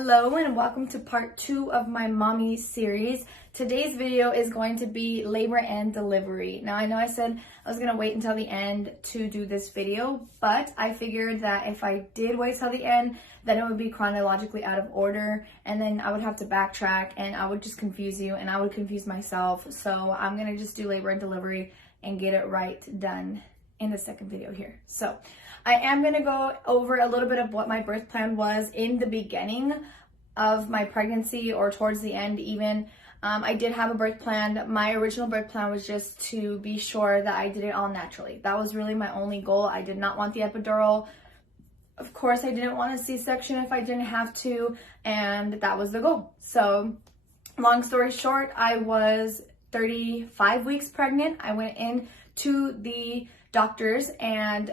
Hello and welcome to part 2 of my mommy series. Today's video is going to be labor and delivery. Now I know I said I was going to wait until the end to do this video, but I figured that if I did wait till the end, then it would be chronologically out of order and then I would have to backtrack and I would just confuse you and I would confuse myself. So I'm going to just do labor and delivery and get it right done in the second video here. So I am going to go over a little bit of what my birth plan was in the beginning of my pregnancy or towards the end even. I did have a birth plan. My original birth plan was just to be sure that I did it all naturally. That was really my only goal. I did not want the epidural. Of course, I didn't want a C-section if I didn't have to, and that was the goal. So long story short, I was 35 weeks pregnant. I went in to the doctors and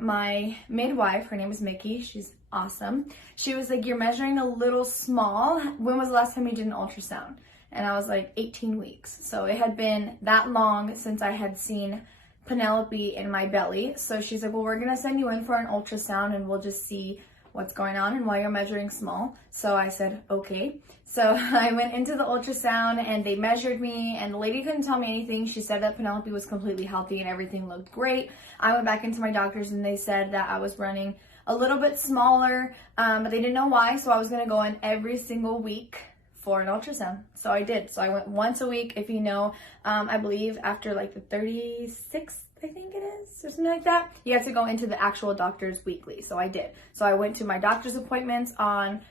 my midwife, her name is Mickey, she's awesome. She was like, "You're measuring a little small. When was the last time you did an ultrasound?" And I was like, 18 weeks. So it had been that long since I had seen Penelope in my belly. So she's like, "Well, we're gonna send you in for an ultrasound and we'll just see what's going on and why you're measuring small." So I said, okay. So I went into the ultrasound and they measured me and the lady couldn't tell me anything. She said that Penelope was completely healthy and everything looked great. I went back into my doctors and they said that I was running a little bit smaller, but they didn't know why. So I was gonna go in every single week for an ultrasound. So I did. So I went once a week, if you know, I believe after like the 36th, I think it is, or something like that, you have to go into the actual doctor's weekly. So I did. So I went to my doctor's appointments on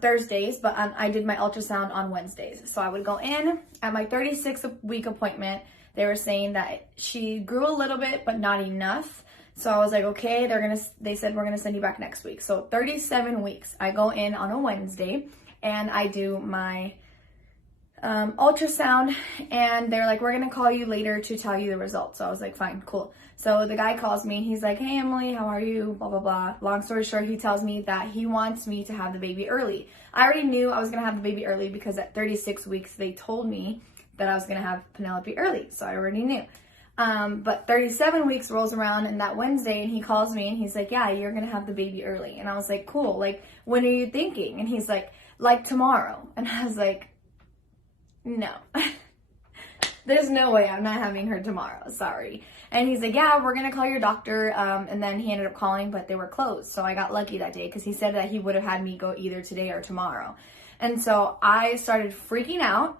Thursdays, but I did my ultrasound on Wednesdays. So I would go in at my 36th week appointment. They were saying that she grew a little bit, but not enough. So I was like, okay, they said, we're gonna send you back next week. So 37 weeks, I go in on a Wednesday and I do my ultrasound and they're like, "We're gonna call you later to tell you the results." So I was like, fine, cool. So the guy calls me, he's like, "Hey Emily, how are you?" Blah, blah, blah. Long story short, he tells me that he wants me to have the baby early. I already knew I was gonna have the baby early because at 36 weeks, they told me that I was gonna have Penelope early. So I already knew. But 37 weeks rolls around and that Wednesday and he calls me and he's like, "Yeah, you're gonna have the baby early." And I was like, cool, like, when are you thinking? And he's like tomorrow. And I was like, no, there's no way I'm not having her tomorrow. Sorry. And he's like, "Yeah, we're going to call your doctor." And then he ended up calling, but they were closed. So I got lucky that day because he said that he would have had me go either today or tomorrow. And so I started freaking out.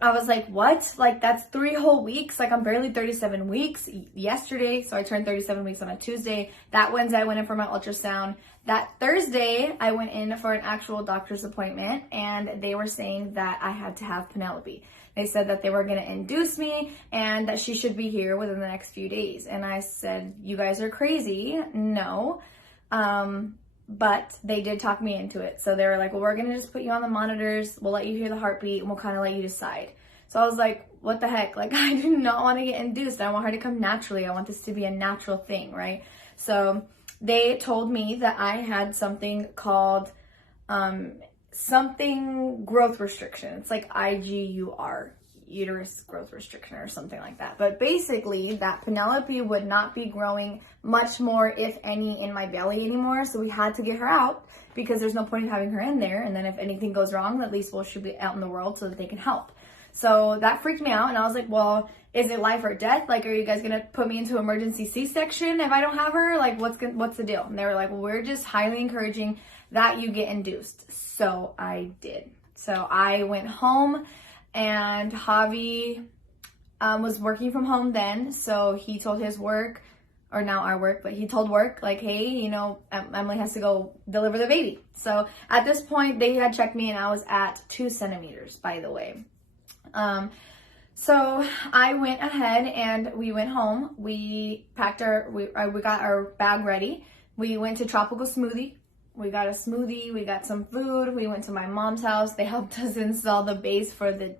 I was like, what? Like, that's 3 whole weeks. Like, I'm barely 37 weeks yesterday. So I turned 37 weeks on a Tuesday. That Wednesday, I went in for my ultrasound. That Thursday, I went in for an actual doctor's appointment and they were saying that I had to have Penelope. They said that they were going to induce me and that she should be here within the next few days. And I said, "You guys are crazy." No. But they did talk me into it. So they were like, "Well, we're going to just put you on the monitors. We'll let you hear the heartbeat and we'll kind of let you decide." So I was like, what the heck? Like, I do not want to get induced. I want her to come naturally. I want this to be a natural thing, right? So they told me that I had something called something growth restriction. It's like IGUR, uterus growth restriction or something like that. But basically that Penelope would not be growing much more, if any, in my belly anymore. So we had to get her out because there's no point in having her in there. And then if anything goes wrong, at least she'll be out in the world so that they can help. So that freaked me out. And I was like, well, is it life or death? Like, are you guys going to put me into emergency C-section if I don't have her? Like, what's the deal? And they were like, well, we're just highly encouraging that you get induced. So I did. So I went home and Javi was working from home then. So he told his work, or now our work, but he told work, like, "Hey, you know, Emily has to go deliver the baby." So at this point, they had checked me and I was at 2 centimeters, by the way. So I went ahead and we went home. We packed we got our bag ready. We went to Tropical Smoothie. We got a smoothie, we got some food. We went to my mom's house. They helped us install the base for the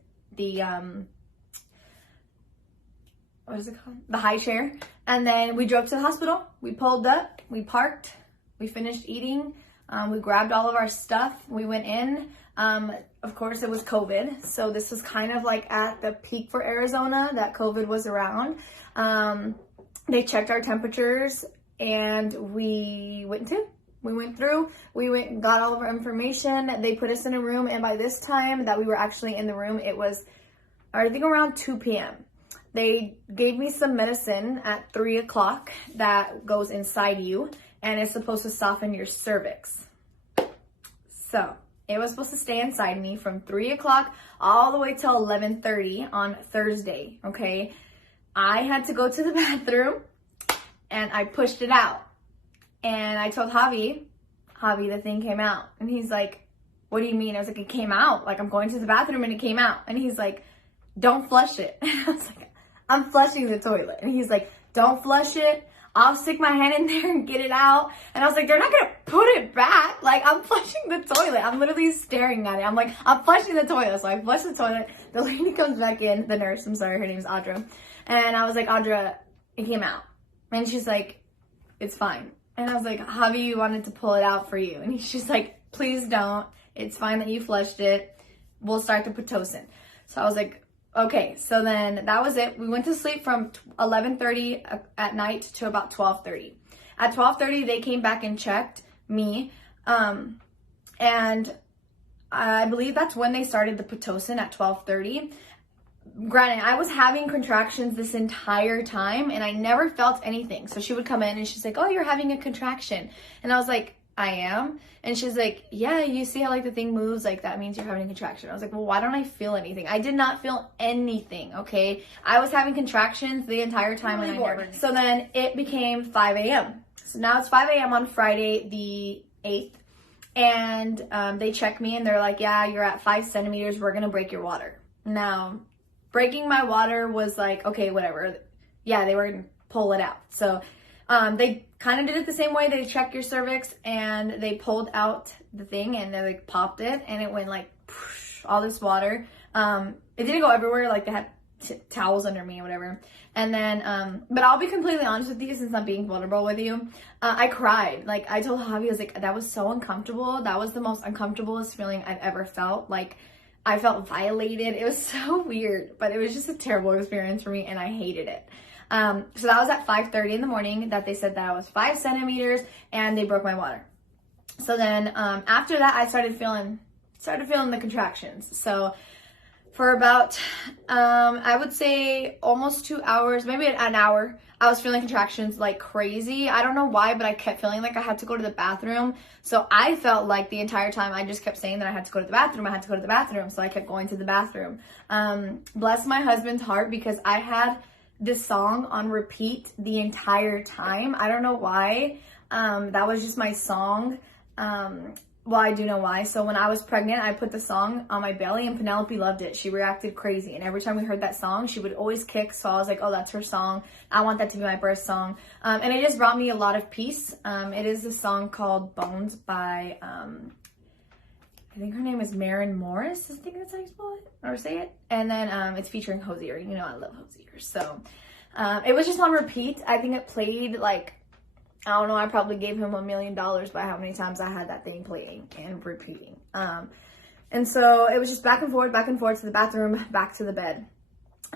what is it called? The high chair. And then we drove to the hospital. We pulled up, we parked, we finished eating. We grabbed all of our stuff. We went in. Of course, it was COVID. So this was kind of like at the peak for Arizona that COVID was around. They checked our temperatures and we went to We went through, we went and got all of our information. They put us in a room, and by this time that we were actually in the room, it was, I think, around 2 p.m. They gave me some medicine at 3 o'clock that goes inside you, and it's supposed to soften your cervix. So it was supposed to stay inside me from 3 o'clock all the way till 11:30 on Thursday, okay? I had to go to the bathroom, and I pushed it out. And I told Javi, the thing came out. And he's like, what do you mean? I was like, it came out. Like, I'm going to the bathroom and it came out. And he's like, don't flush it. And I was like, I'm flushing the toilet. And he's like, don't flush it. I'll stick my hand in there and get it out. And I was like, they're not gonna put it back. Like, I'm flushing the toilet. I'm literally staring at it. I'm like, I'm flushing the toilet. So I flush the toilet. The lady comes back in, the nurse, I'm sorry, her name's Audra. And I was like, Audra, it came out. And she's like, it's fine. And I was like, Javi wanted to pull it out for you. And she's like, please don't. It's fine that you flushed it. We'll start the Pitocin. So I was like, okay. So then that was it. We went to sleep from 11:30 at night to about 12:30. At 12:30, they came back and checked me. And I believe that's when they started the Pitocin at 12:30. Granted, I was having contractions this entire time and I never felt anything. So she would come in and she's like, oh, you're having a contraction. And I was like, I am. And she's like, yeah, you see how like the thing moves? Like that means you're having a contraction. I was like, well, why don't I feel anything? I did not feel anything, okay? I was having contractions the entire time and I never knew. So then it became 5 a.m. So now it's 5 a.m. on Friday the 8th. And they check me and they're like, yeah, you're at 5 centimeters. We're going to break your water. Now, breaking my water was like, okay, whatever. Yeah, they were gonna pull it out. So they kind of did it the same way. They checked your cervix and they pulled out the thing and they like popped it and it went like all this water. It didn't go everywhere. Like they had towels under me or whatever. And then, but I'll be completely honest with you since I'm being vulnerable with you. I cried. Like I told Javi, I was like, that was so uncomfortable. That was the most uncomfortablest feeling I've ever felt. Like I felt violated. It was so weird, but it was just a terrible experience for me and I hated it. So that was at 5:30 in the morning that they said that I was 5 centimeters and they broke my water. So then after that, I started feeling the contractions. So for about, I would say almost 2 hours, maybe an hour, I was feeling contractions like crazy. I don't know why, but I kept feeling like I had to go to the bathroom. So I felt like the entire time I just kept saying that I had to go to the bathroom. I had to go to the bathroom. So I kept going to the bathroom. Bless my husband's heart because I had this song on repeat the entire time. I don't know why. That was just my song. Well, I do know why. So when I was pregnant, I put the song on my belly and Penelope loved it. She reacted crazy. And every time we heard that song, she would always kick. So I was like, oh, that's her song. I want that to be my birth song. And it just brought me a lot of peace. It is a song called Bones by, I think her name is Maren Morris. I think that's how you spell it or say it. And then it's featuring Hosier. You know, I love Hosier. So it was just on repeat. I think it played like, I don't know, I probably gave him $1 million by how many times I had that thing playing and repeating. And so it was just back and forth to the bathroom, back to the bed.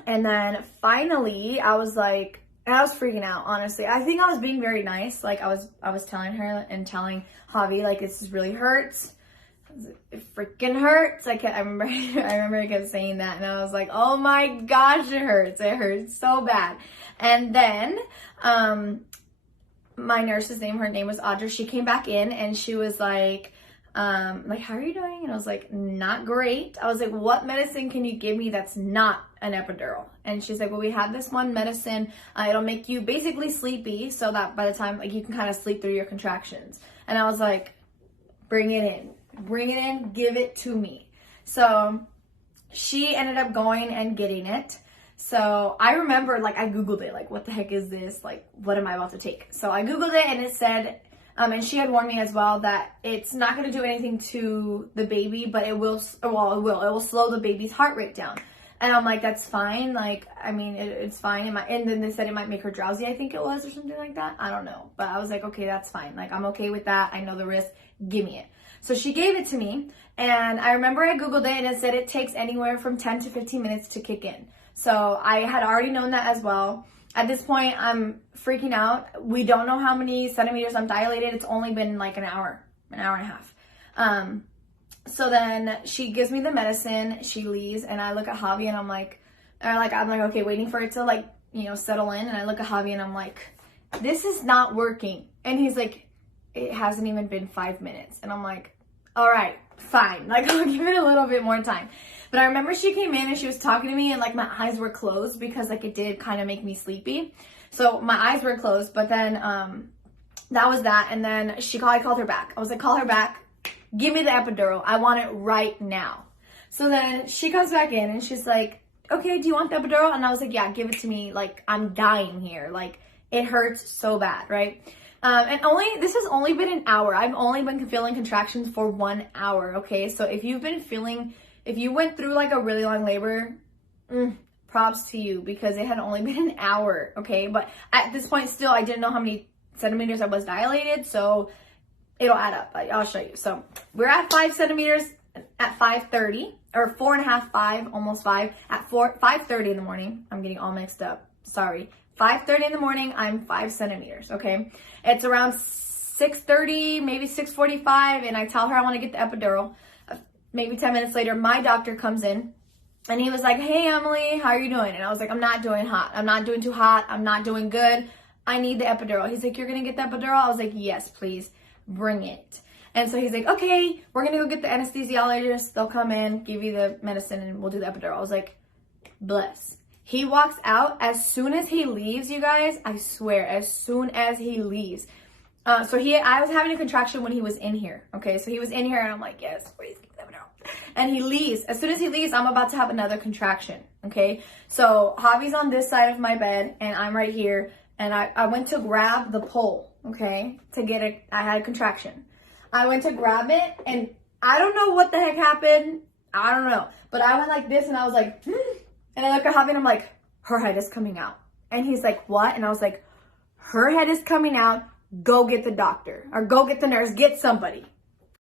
And then finally I was like, and I was freaking out, honestly. I think I was being very nice. Like I was telling her and telling Javi, like, this really hurts. It freaking hurts. I remember I kept saying that and I was like, oh my gosh, it hurts. It hurts so bad. And then, my nurse's name, her name was Audra. She came back in and she was like, how are you doing? And I was like, not great. I was like, what medicine can you give me that's not an epidural? And she's like, well, we have this one medicine. It'll make you basically sleepy so that by the time, like, you can kind of sleep through your contractions. And I was like, bring it in, give it to me. So she ended up going and getting it. So I remember, like, I Googled it, like, what the heck is this? Like, what am I about to take? So I Googled it and it said, and she had warned me as well that it's not going to do anything to the baby, but it will slow the baby's heart rate down. And I'm like, that's fine. Like, I mean, it's fine. And then they said it might make her drowsy, I think it was, or something like that. I don't know. But I was like, okay, that's fine. Like, I'm okay with that. I know the risk. Give me it. So she gave it to me. And I remember I Googled it and it said it takes anywhere from 10 to 15 minutes to kick in. So I had already known that as well. At this point, I'm freaking out. We don't know how many centimeters I'm dilated. It's only been like an hour and a half. So then she gives me the medicine, she leaves, and I look at Javi and I'm like, okay, waiting for it to like, you know, settle in. And I look at Javi and I'm like, this is not working. And he's like, it hasn't even been 5 minutes. And I'm like, all right, fine. Like, I'll give it a little bit more time. But I remember she came in and she was talking to me and like my eyes were closed because like it did kind of make me sleepy. So my eyes were closed, but then that was that. And then I called her back. I was like, call her back. Give me the epidural. I want it right now. So then she comes back in and she's like, okay, do you want the epidural? And I was like, yeah, give it to me. Like, I'm dying here. Like, it hurts so bad, right? And this has only been an hour. I've only been feeling contractions for 1 hour, okay? So if you went through like a really long labor, props to you because it had only been an hour, okay? But at this point still, I didn't know how many centimeters I was dilated, so it'll add up. I'll show you. So we're at 5 centimeters at 5:30, or 4.5, 5, almost 5, at 5:30 in the morning. I'm getting all mixed up. Sorry. 5:30 in the morning, I'm 5 centimeters, okay? It's around 6:30, maybe 6:45, and I tell her I want to get the epidural. Maybe 10 minutes later, my doctor comes in, and he was like, hey, Emily, how are you doing? And I was like, I'm not doing hot. I'm not doing too hot. I'm not doing good. I need the epidural. He's like, you're going to get the epidural? I was like, yes, please, bring it. And so he's like, okay, we're going to go get the anesthesiologist. They'll come in, give you the medicine, and we'll do the epidural. I was like, bless. He walks out. As soon as he leaves, you guys, I swear, as soon as he leaves. I was having a contraction when he was in here. Okay, so he was in here and I'm like, yes, please give the epidural. And he leaves. As soon as he leaves, I'm about to have another contraction. Okay, so Javi's on this side of my bed and I'm right here. And I went to grab the pole, okay, I had a contraction. I went to grab it and I don't know what the heck happened. I don't know. But I went like this and I was like, And I look at Javi and I'm like, her head is coming out. And he's like, what? And I was like, her head is coming out. Go get the doctor or go get the nurse, get somebody.